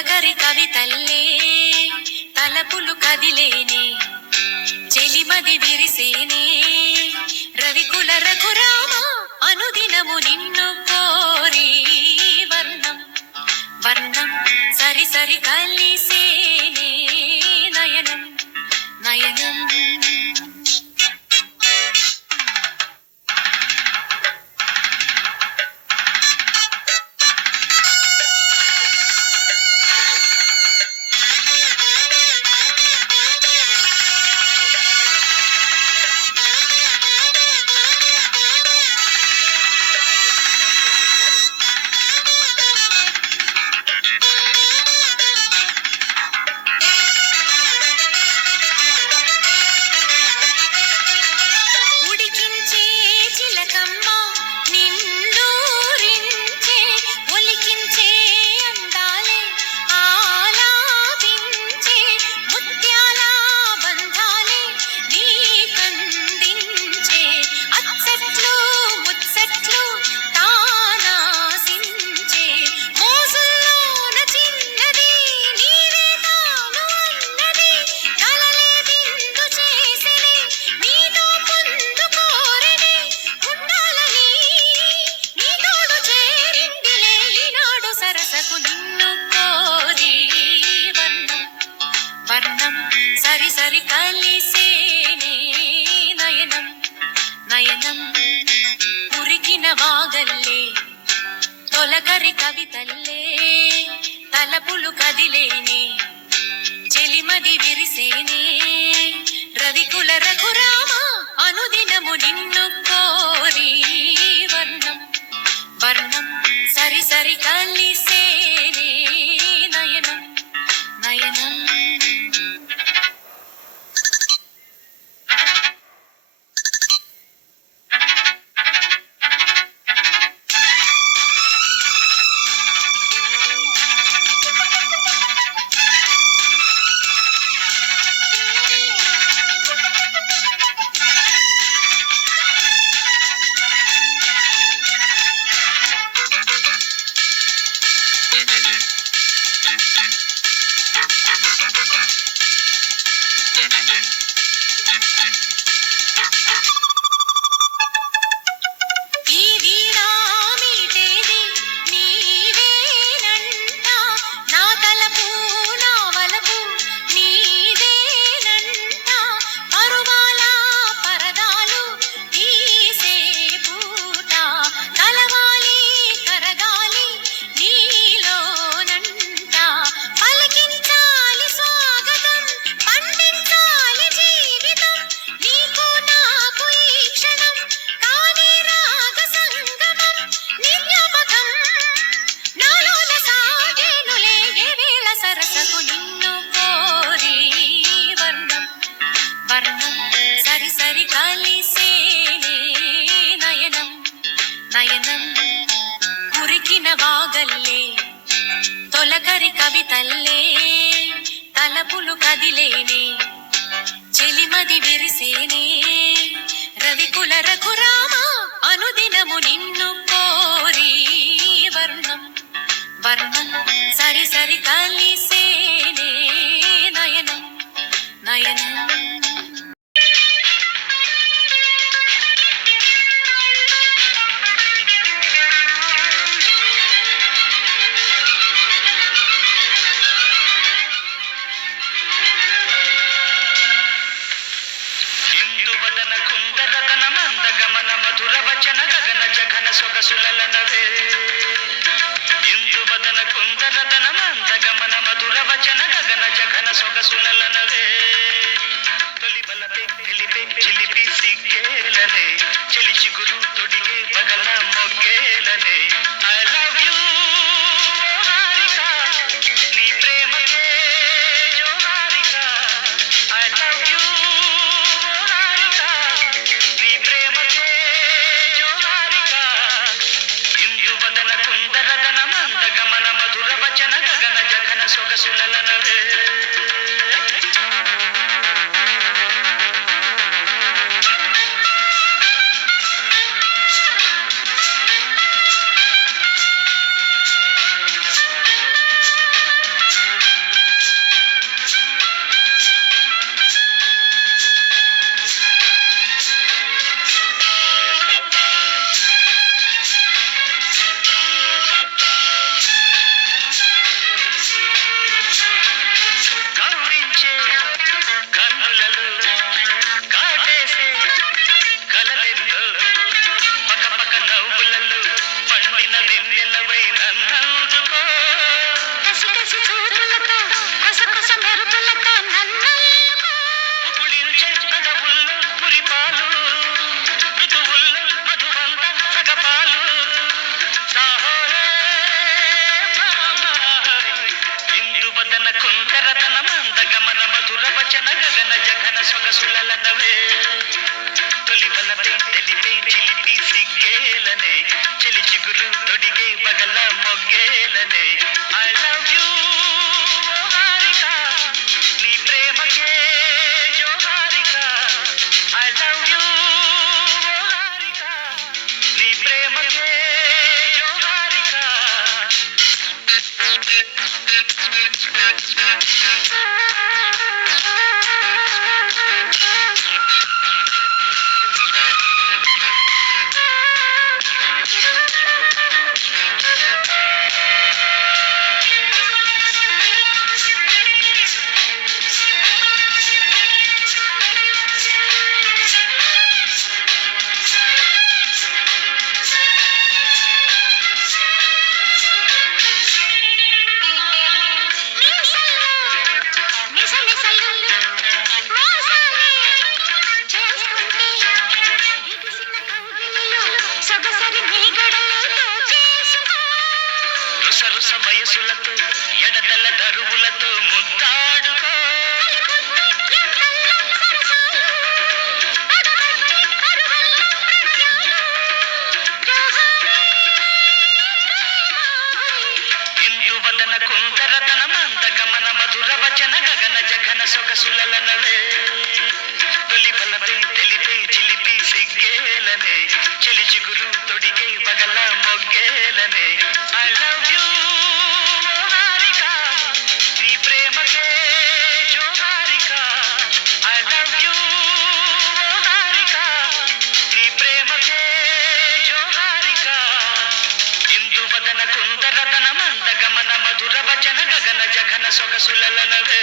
తొలకరి కవితల్లే తలపులు కదిలేనే చెలిమది విరిసేనే రవికుల రఘురామ అనుదినము నిన్ను కోరి వర్ణం వర్ణం సరి సరి కలిసేనే నయనం నయనం సరి సరి కలిసేనే నయనం నయనం మురికిన వాగల్లే తొలకరి కవితల్లే తలపులు కదిలేనే చెలిమది విరిసేనే రవికుల రఘురామ అనుదినము నిన్ను కోరి వర్ణం వర్ణం సరి సరి కలిసేనే నయనం నయనం వాగల్లే తొలకరి కవితల్లే తలపులు కదిలేనే చెలిమది విరిసేనే రవికుల రఘురామ అనుదినము నిన్ను కోరి వర్ణం వర్ణం సరి సరి కలిసేనే నయనం నయనం సొగసులనవే ఇందువదన కుందరదన మందగమన మధుర వచన గగన జగన సొగసులనవే తొలి బలపే తెలిపే చిలిపి సిగ్గేలనే చెలి చిగురు తొడిగే బగల మొగ్గేలనే ఐ లవ్ యూ హారిక నీ ప్రేమకే జోహారిక ఐ లవ్ యూ హారిక నీ ప్రేమకే కుందరదన మందగమన మధుర వచన గగన జగన సొగసులనవే వచన గగన జగన సొగసులనవే తొలి బలపై తెలిపే చిలిపి సిగ్గేలనే చెలి చిగురు తొడిగే బగల మొగ్గేలనే ఐ లవ్ యూ హారిక నీ ప్రేమకే జోహారిక ఐ లవ్ యూ హారిక నీ ప్రేమకే జోహారిక రుసరుస వయసులతో ఎడదల దరువులతో ముద్దాడుకో ఇందువదన కుందరదన మందగమన మధుర వచన గగన జగన సొగసులనవే తొలి బలపై తెలిపే చిలిపి సిగ్గేలనే చెలి చిగురు తొడిగే బగల మొగ్గేలనే ఐ లవ్ యూ హారిక నీ ప్రేమకే జోహారిక ఐ లవ్ యూ హారిక నీ ప్రేమకే జోహారిక ఇందువదన కుందరదన మందగమన మధుర వచన గగన జగన సొగసులనవే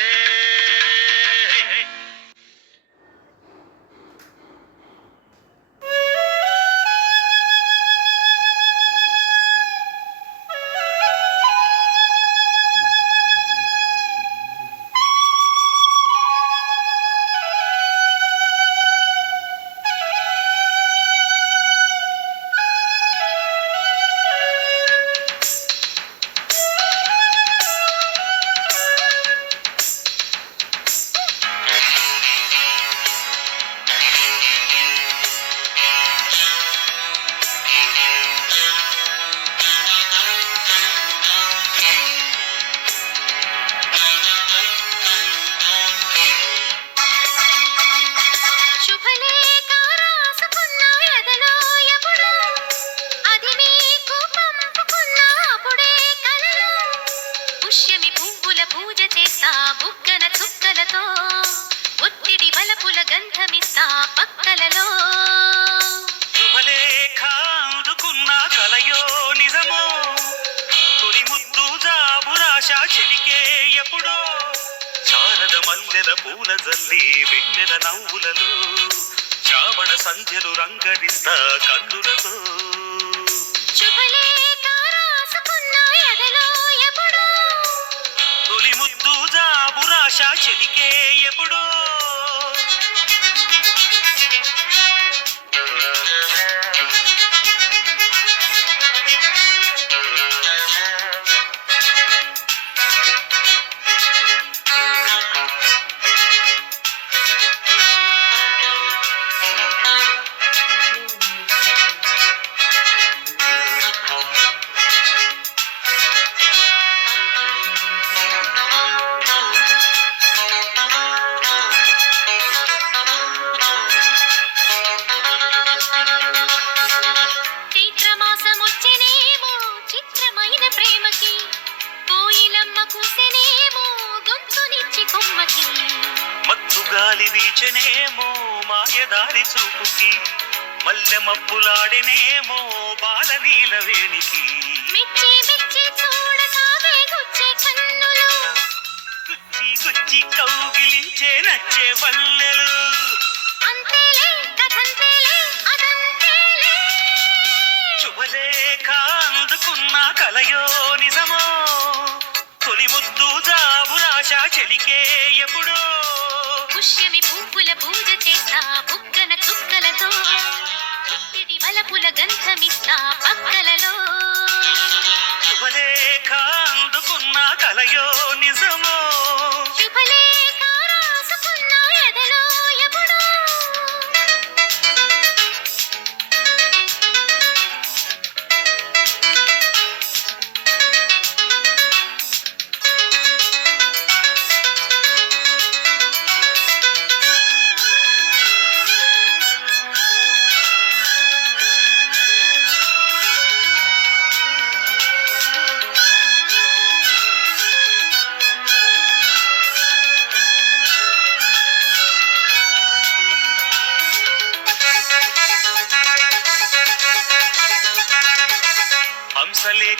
శుభలేఖ రాసుకున్న ఎదలో ఎప్పుడు అది మీకు పంపుకున్న అప్పుడే కలలో పుష్యమి పువ్వుల పూజ చేస్తా బుగ్గన చుక్కలతో ఒత్తిడి వలపుల గంధమిస్తా పక్కలలో శుభలేఖ అందుకున్న కలయో నిజమో తొలి ముద్దు జాబురాశ చెలికే ఎప్పుడో శారద మల్లెల పూల జల్లి వెన్నెల నవ్వులలో శ్రావణ సంధ్యలు రంగరిస్తా కన్నులతో శుభలేఖ రాసుకున్న ఎదలో ఎప్పుడు తొలి ముద్దు జాబురాశ చెలికే ఎప్పుడో చైత్రమాసమొచ్చెనేమో చిత్రమైన ప్రేమకి కోయిలమ్మ కూసెనేమో గొంతునిచ్చి కొమ్మకి మత్తు గాలి వీచనేమో మాయదారి చూపుకి మల్లె మబ్బులాడినేమో బాలనీల వేణికి మెచ్చి మెచ్చి చూడసాగే గుచ్చే కన్నులు గుచ్చి గుచ్చి కౌగిలించే నచ్చే వల్లెలు అంతేలే కథంతేలే అదంతేలే శుభలేఖ అందుకున్న కలయో నిజమో తొలి ముద్దు జాబురాశ చెలికే ఎప్పుడో పుష్యమి పువ్వుల పూజ చేస్తా బుగ్గన చుక్కలతో ఒత్తిడి వలపుల గంధమిస్తా పక్కలలో శుభలేఖ అందుకున్న కలయో నిజమో శుభలేఖ రాసుకున్న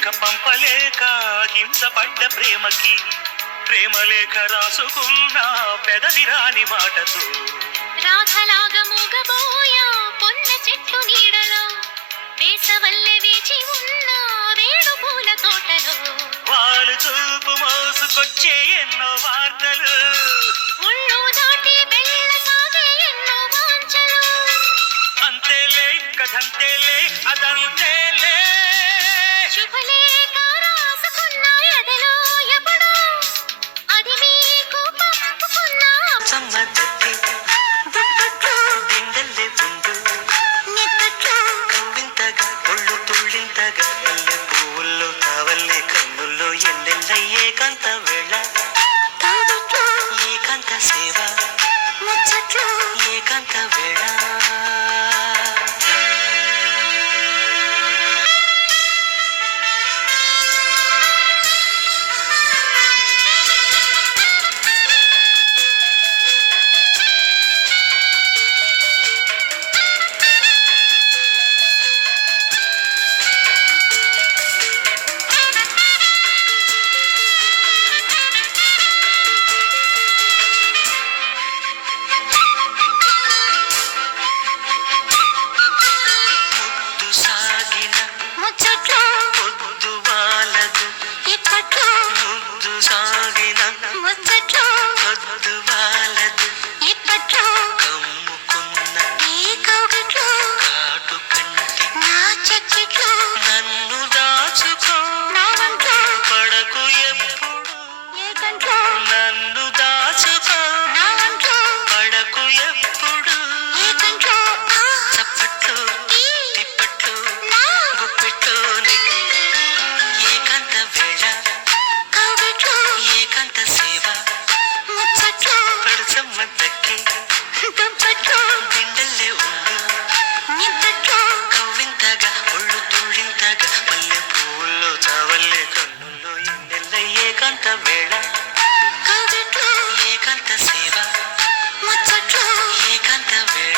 లేఖ పంపలేక హింసపడ్డ ప్రేమకి ప్రేమ లేఖ రాసుకున్న పెదవి రాని మాటతో రాధలాగా మూగబోయా పొన్న చెట్టు నీడలో వేసవల్లె వేచి ఉన్న వేణు పూల తోటలో వాళ్ళు చూపు మోసుకొచ్చే ఎన్నో వార్తలు ఒళ్ళు దాటి వెళ్ళసాగే ఎన్నో వాంఛలు అంతేలే కథంతేలే అదంతేలే శుభలేఖ రాసుకున్న ఎదలో ఎప్పుడో అది మీకు పంపుకున్న సమ్మతకి దిండల్లే ఉండు కవ్వింతగా ఒళ్ళు తుళ్ళింతగా అల్లె పువ్వుల్లో తావల్లే కన్నుల్లో ఎల్లెల్ల ఏకాంత వేళ ఏకాంత సేవ ఏకాంత వేళ ముద్దు సాగిన ముచ్చట్లు పొద్దు వాలదు ఇప్పట్లో ముద్దు సాగిన ముచ్చట్లు పొద్దు వాలదు ఇప్పట్లో కమ్ముకున్న ఈ కౌగిట్లో కాటు కంటి నా చెక్కిట్లో నన్ను దాచుకో నా వంట్లో పడకు ఎప్పుడు ఏ గంట్లో నన్ను దాచుకో నా వంట్లో పడకు ఎప్పుడు ఏ గంట్లో చప్పట్లు ఈ తిప్పట్లు నా గుప్పిట్లోని ఏకాంత వేళ కౌగిట్లో ఏకాంత సేవ ముచ్చట్లు పడుసమ్మ దక్కి దుప్పట్లో దిండల్లే ఉండు నిద్దట్లో కవ్వింతగా ఒళ్ళు తుళ్ళింతగా మల్లె పువ్వుల్లో చావల్లే కన్నుల్లో ఎన్నెల్ల ఏకాంత వేళ కౌగిట్లో ఏకాంత సేవ ముచ్చట్లు ఏకాంత వేళ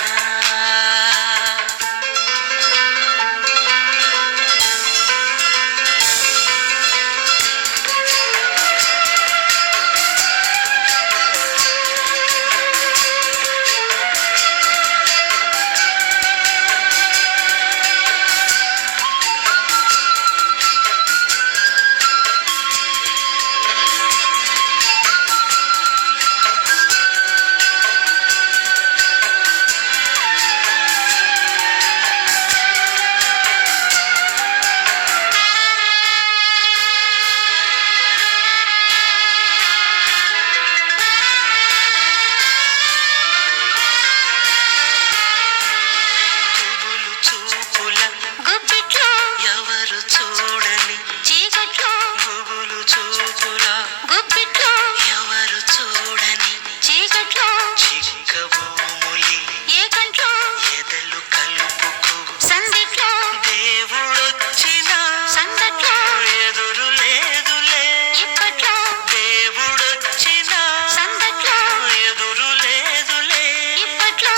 గుబులు చూపుల గుప్పిట్లో ఎవరు చూడని చీకట్లో గుబులు చూపుల గుప్పిట్లో ఎవరు చూడని చీకట్లో చిక్కబూములి ఏ గంట్లో ఎదలు కలుపుకు సందిట్లో దేవుడొచ్చిన సందట్లో ఎదురు లేదులే ఇప్పట్లో దేవుడొచ్చిన సందట్లో ఎదురు లేదులే ఇప్పట్లో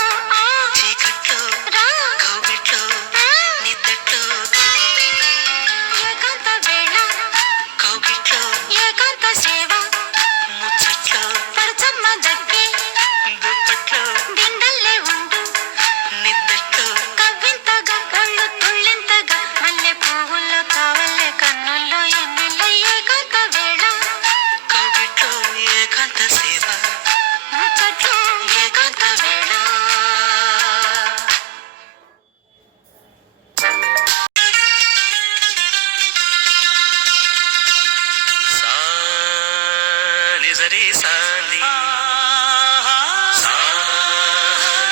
చీకట్లో రా కౌగిట్లో నిద్దట్లో ఏకాంత వేళ కౌగిట్లో ఏకాంత సేవ ముచ్చట్లో పరచమ్మ దగ్గే దుప్పట్లో దిండల్లే ఉండు నిద్దట్లో కవ్వింతగా ఒళ్ళు తుళ్ళింతగా మల్లె పువ్వుల్లో కావల్లే కన్నుల్లో ఎన్నెల్ల ఏకాంత వేళ కౌగిట్లో ఏకాంత సేవ ముచ్చట్లు ఏకాంత వేళ సా నిజరి సాని సా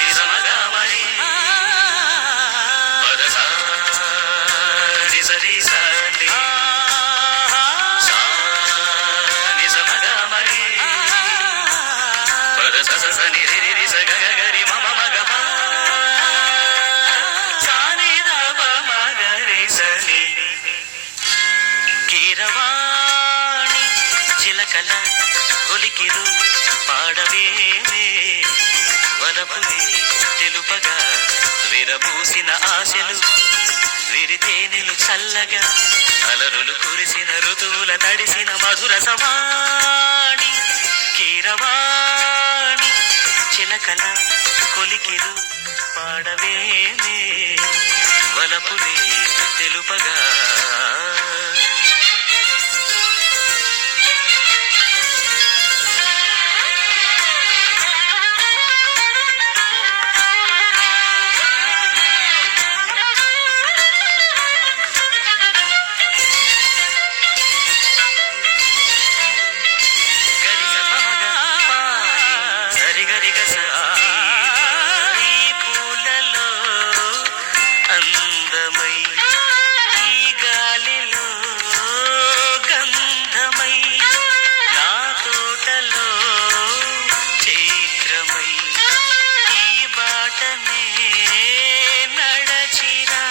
నిజమగమరి పద సా నిజరి సాని సా నిజమగమరి పద స స ని రి రి రి స గ గ గ రి మ మ మ గ మ సా ని ద ప మ గ రి స ని కీరవాణి చిలకల ఒలికిరు పాడవేమే వలపులే తెలుపగా విరబూసిన ఆశలు విరితేనెలు చల్లగా అలరులు కురిసిన ఋతువుల తడిసిన మధుర సవాణి కీరవాణి చిలకల కొలికిరు పాడవేనే వలపులే తెలుపగా అందమై ఈ గాలిలో గంధమై నా తోటలో చైత్రమై ఈ బాటనే నడచిరా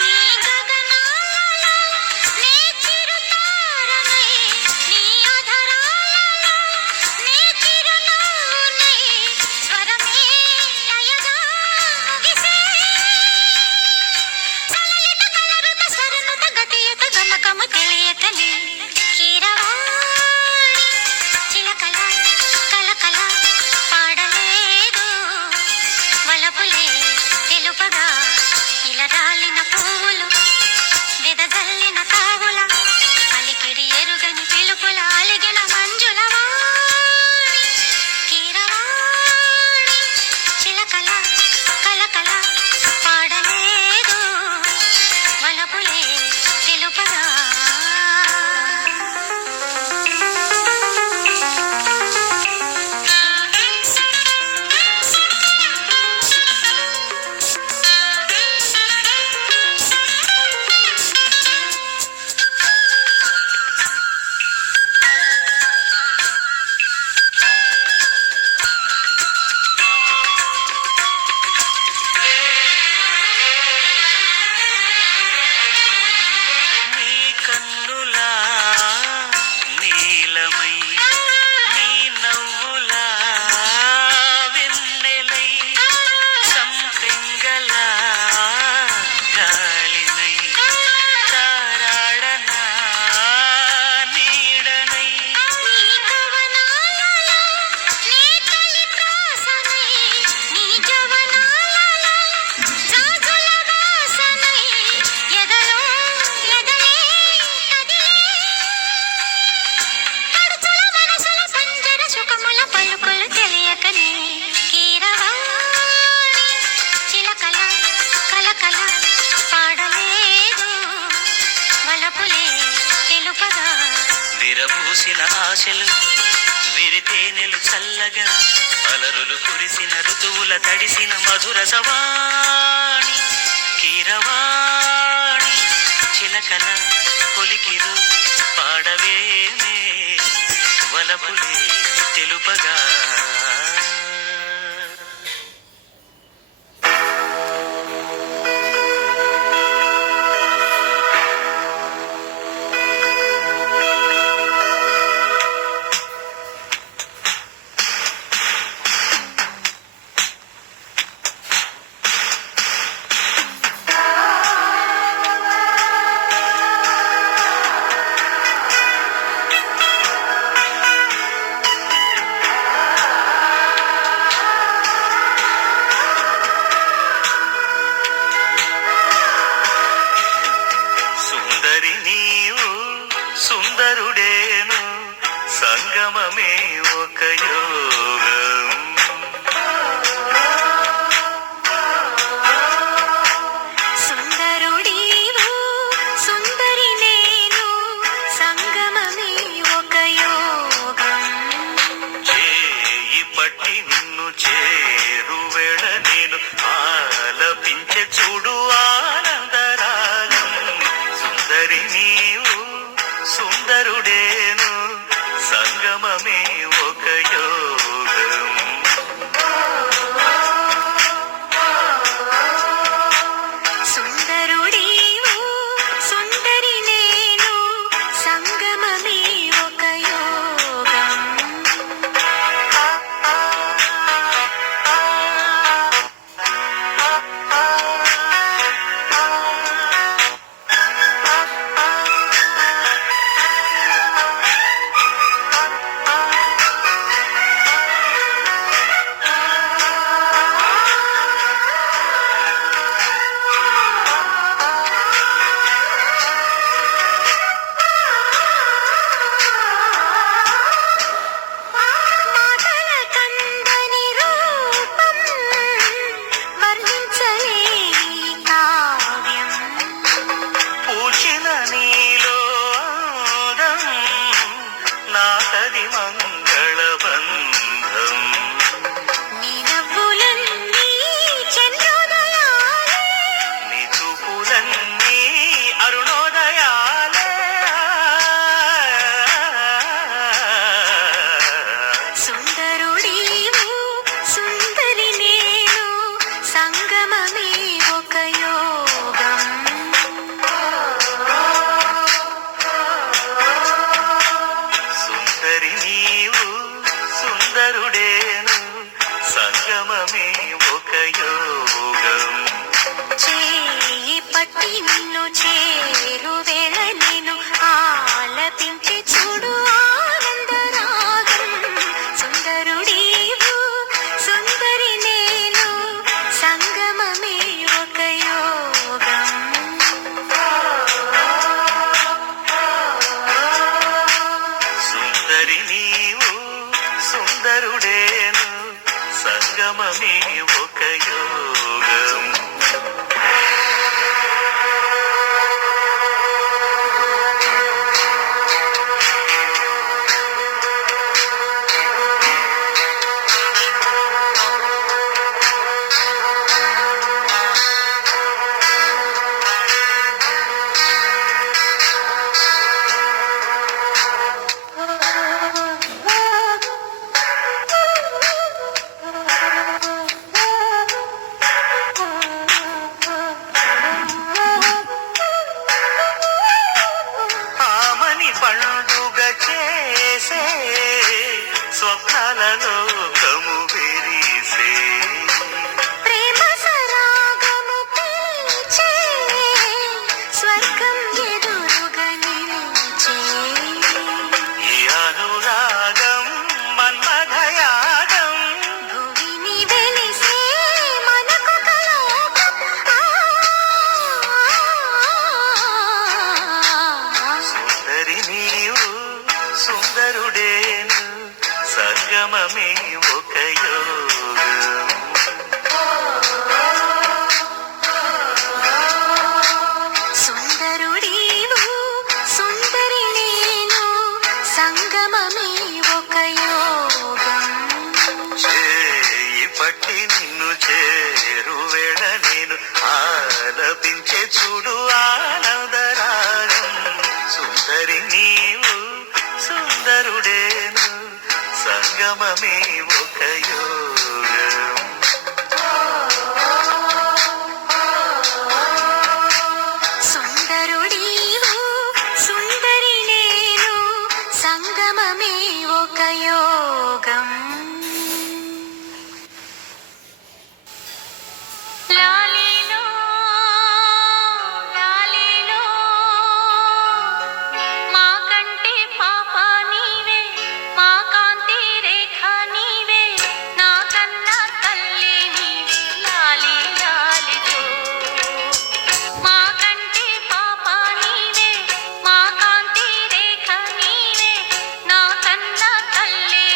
నీ గగనాలలో నీ చిరుతారమై నీ అధరాలలో నీ చిరునవ్వునై స్వరమే లయగా ముగిసే సలలిత కలరుత స్వరనుత గతియుత గమకము తెలియకనే కీరవాణి చిలకల కలకల పాడలేదు వలపులే తెలుపగా ఇలా రాలిన పువ్వులు వెదజల్లిన తావుల అలికిడి ఎరుగని పిలుపుల అలిగిన మంజుల వాణి కీరవాణి చిలకల కలకల పాడలేదు వలపులే తెలుపగా నీ కన్నులా నీలమై నీ నవ్వులా వెన్నెలై సంపెంగలా గాలినై తారాడనా నీడనై నీ కవనాలలో నీ తొలి ప్రాసనై నీ జవనాలలో జాజుల వాసనై ఎదలో ఎదలే కదిలే పడుచుల మనసుల సంజర సుఖముల పలుకులు తెలియకనే కీరవాణి చిలకల కలకల పాడలేదు వలపులే తెలుపగా విరబూసిన ఆశలు విరితేనెలు చల్లగా అలరులు కురిసిన ఋతువుల తడిసిన మధుర సవాణి కీరవాణి చిలకల కొలికిరు పాడవేనే వలపులే తెలుపగా సుందరి నీవు సుందరుడేను సంగమమే ఒక యోగం సుందరుడీవు సుందరి నేను సంగమమే ఒక యోగం చేయి పట్టి నిన్ను చేరువేళ నేను ఆలపించే చూడు ఆనందరాగం సుందరి నీవు సుందరుడేను సంగమమే ఒక యోగం నాకది మంగళబంధం. నీ నవ్వులన్నీ చంద్రోదయాలే, నీ చూపులన్నీ అరుణోదయాలే. సుందరుడీవు సుందరి నేను, సంగమమే ఒక యోగం. సుందరి నీవు సుందరుడేను, సంగమమే ఒక యోగం. చేయి పట్టి నిన్ను చేరువేళ నేను ఆలపించి చూడు ఆనందరాగం. సుందరుడీవు సుందరి నేను, సంగమమే ఒక యోగం. సుందరి నీవు సుందరుడేను, సంగమమే ఒక యోగం. ఆమని పండుగ చేసే స్వప్నాలలో కము విరిసే. ప్రేమ సరాగము పీల్చే, స్వర్గం ఎదురుగా నిలిచే. ఈ అనురాగం మన్మథయాగం. భువిని వెలిసే మనకొక లోకం. సుందరి నీవు సుందరుడేను, సంగమమే ఒక యోగం. సుందరుడీవు సుందరి నేను, సంగమమే ఒక యోగం. చేయి పట్టి నిన్ను చేరువేళ నేను ఆలపించే చూడు ఆనందరాగం. సుందరి నీవు సుందరుడేను, సంగమమే ఒక యోగం. సుందరుడీవు సుందరి నేను, సంగమమే ఒక యోగం. లాలీలో లాలీలో, మా కంటి పాప నీవే, మా కాంతి రేఖ నీవే, నా కన్నా తల్లి నీవే. లాలీ లాలిలో, మా కంటి పాప నీవే, మా కాంతి రేఖ నీవే, నా కన్నా తల్లి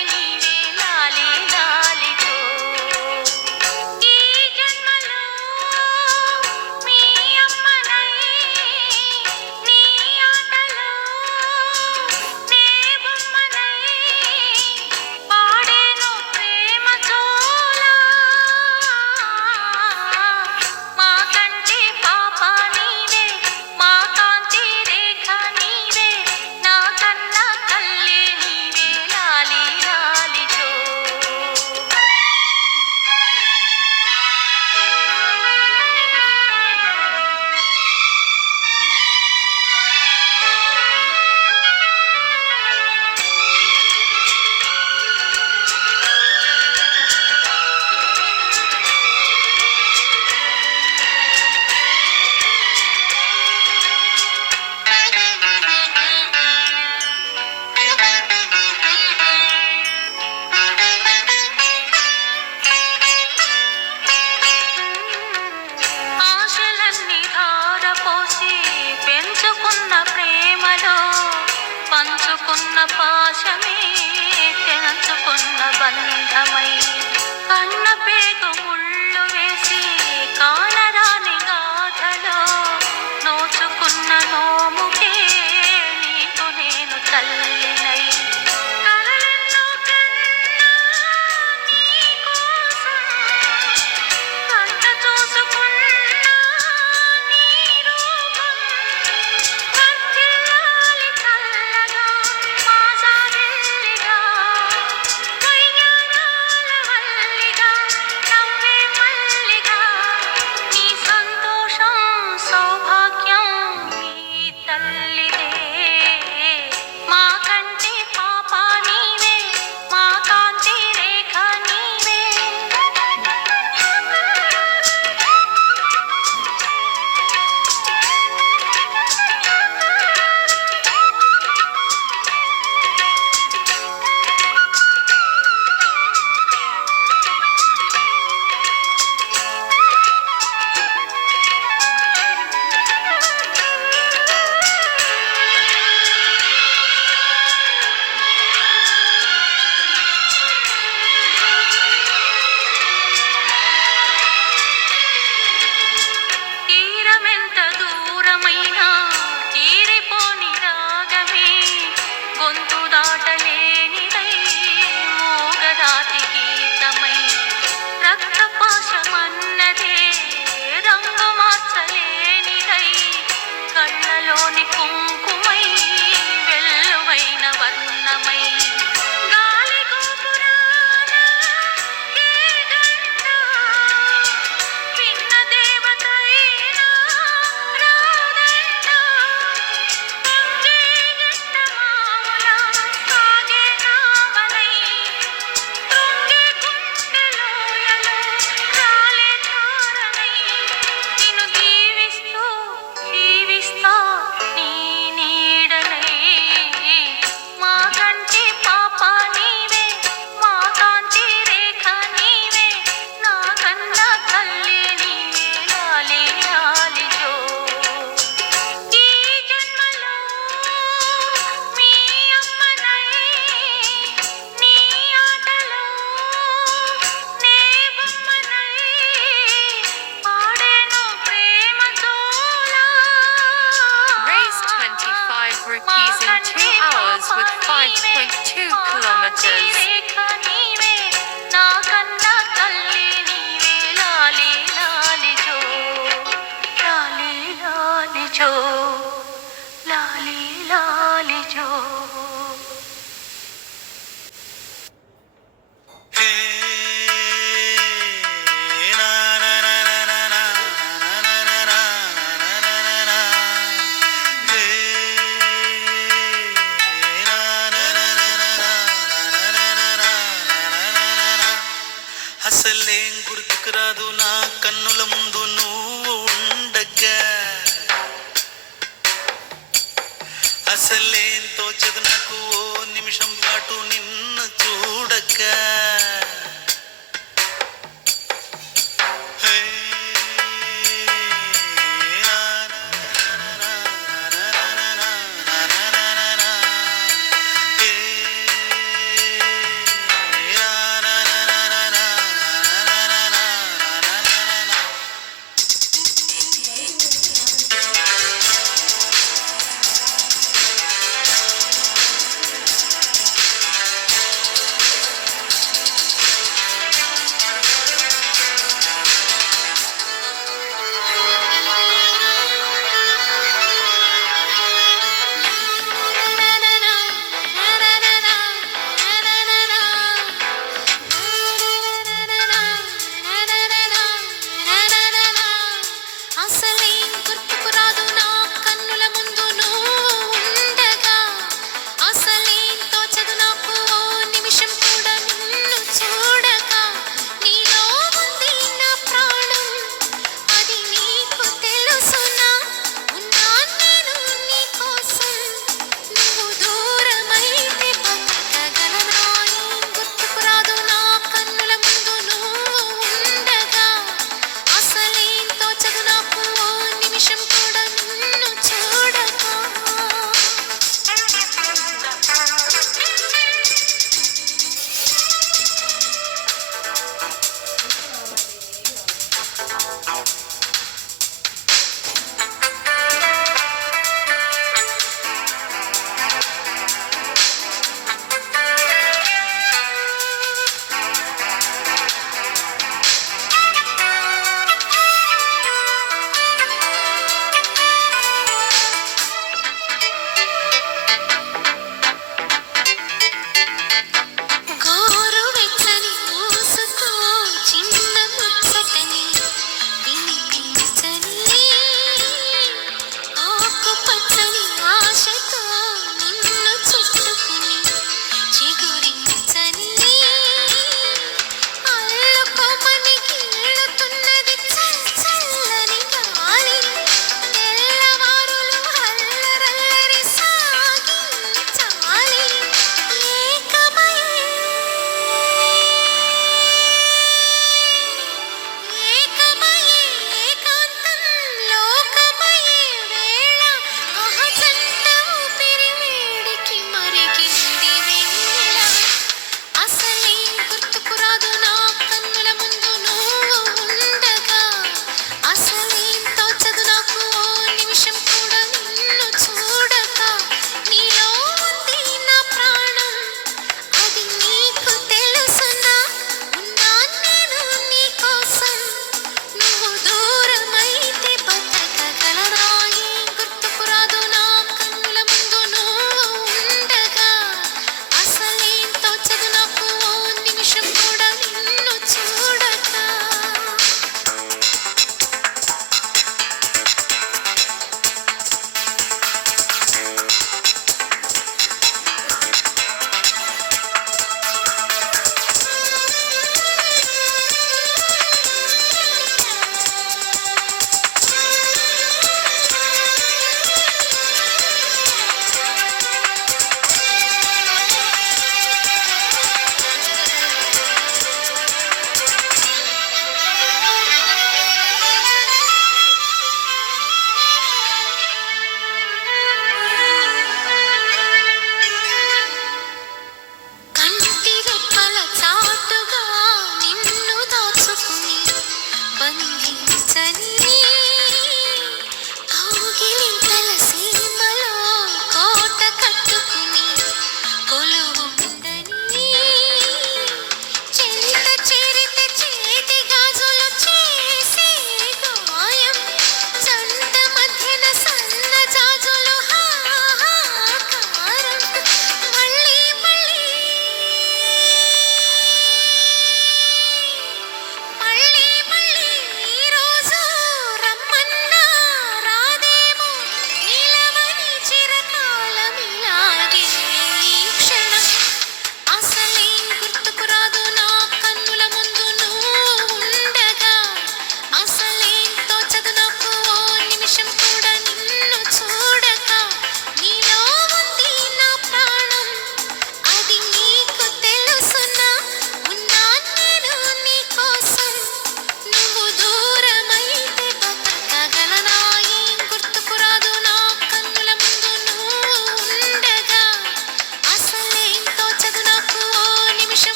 నీకు రాదు నా కన్నుల ముందు నువ్వు ఉండగా అసలేం తోచదు నాకు ఓ నిమిషం పాటు నిన్ను చూడగా హే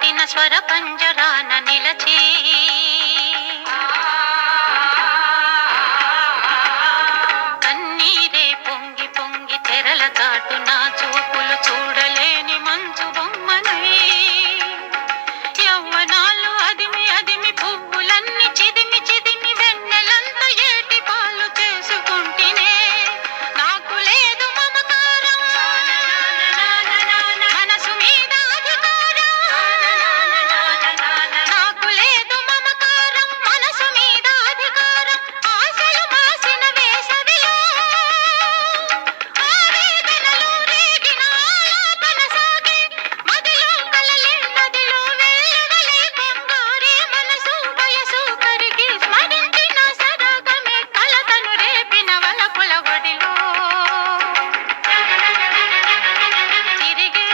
దాటిన స్వర పంజరాన నిలచి కన్నీరే పొంగి పొంగి తెరల చాటు నా చూపులు చూడలేని మంచు బొమ్మనై యవ్వనాలు అదిమి అదిమి పువ్వులన్నీ చిదిమి చిదిమి వెన్నెలంత ఏటి పాలు చేసుకుంటేనే నాకు లేదు మమకారం మనసు మీద అధికారం నాకు లేదు మమకారం మనసు మీద అధికారం ఆశలు మాసిన వేసవిలో ఆవేదనలు రేగిన ఆలాపన సాగి మదిలో కలలే నదిలో వెల్లువలే బంగారే మనసు వయసు కరిగి స్మరించిన సరాగమే కలతను రేపిన వలపుల ఒడిలో తిరిగే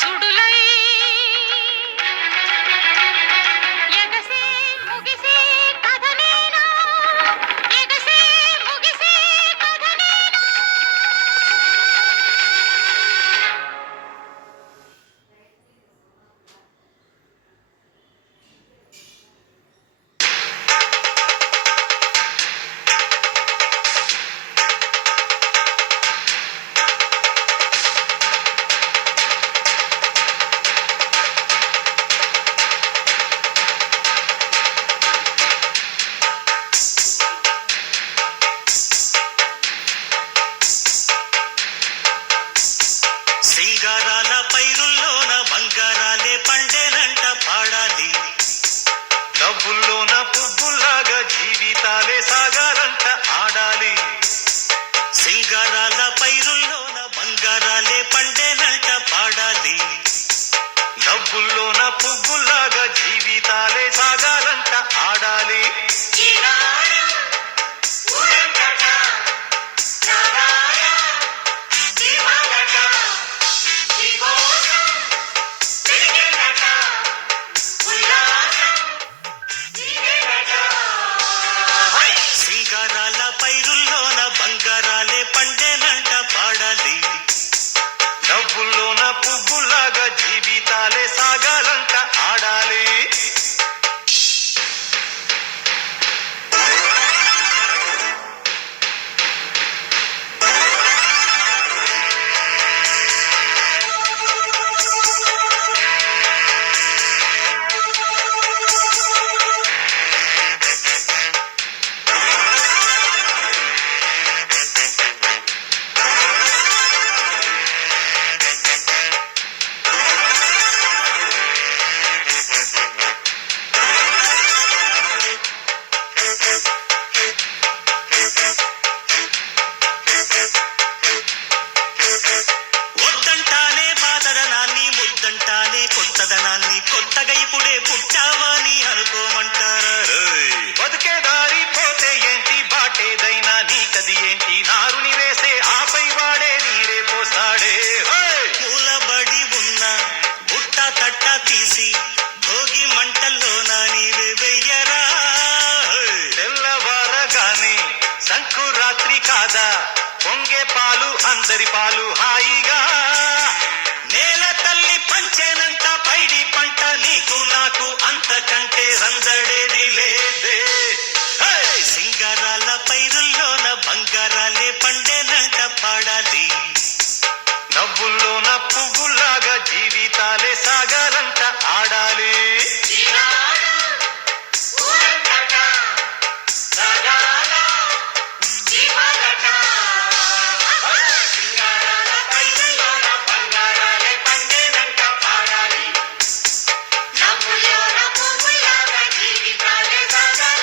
సుడులై ఎగసే ముగిసే కథనేనా ఎగసే ముగిసే కథనేనా సింగారాల పైరుల్లోన బంగారాలే పండేనంట పాడాలి నవ్వుల్లోన పువ్వుల్లాగా జీవితాలే సాగాలంట ఆడాలి సింగారాల పైరుల్లోన బంగారాలే పండేనంట పాడాలి నవ్వుల్లోన పువ్వుల్లాగా జీవితాలే సాగాలంట ఆడాలి సింగారాల పైరుల్లోన బంగారాలే పండేనంట పాడాలి నవ్వుల్లోన పువ్వులాగా జీవితాలే సాగాలంట ఆడాలి వద్దంటానే పాతదనాన్ని ముద్దంటానే కొత్తదనాన్ని కొత్తగా ఇప్పుడే పుట్టావని అనుకోమంటారా బతుకే దారి పోతే ఏంటి బాటేదైనా నీకది ఏంటి నారుని వేసే ఆపై వాడే నీరే పోస్తాడే మూలబడి ఉన్న బుట్ట తట్ట తీసి భోగి మంటల్లోన నీవే వెయ్యరా తెల్లవారగానే సంకురాత్రి కాదా పొంగే పాలు అందరి పాలు హాయిగా నేల తల్లి పంచేనంట పైడి పంట నీకు నాకు అంతకంటే రందడేది లేదే సింగారాల పైరుల్లోన బంగారాలే పండేనంట పాడాలి నవ్వుల్లోన పువ్వులాగా జీవితాలే సాగాలంట ఆడాలి నవ్వులోన పువ్వులాగా జీవితాలే సాగాలంట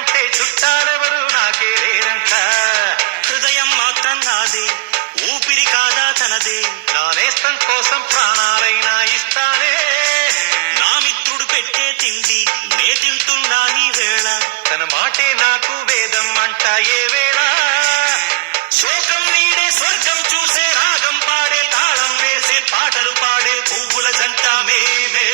అంటే చుట్టాలెవరు నాకే లేరంట. హృదయం మాత్రం నాదే, ఊపిరి కాదా తనదే, నా నేస్తం కోసం ప్రాణాలైనా ఇస్తానే. నా మిత్రుడు పెట్టే తిండి నే తింటున్నా నీ వేళ, తన మాటే నాకు వేదం అంట ఏ వేళ. శోకం నీడే స్వర్గం చూసే రాగం పాడే, తాళం వేసే పాటలు పాడే పువ్వుల జంట మేమే.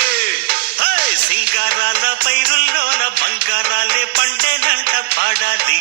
సింగారాల పైరుల్లోన బంగారాలే పండేనంట పాడాలి.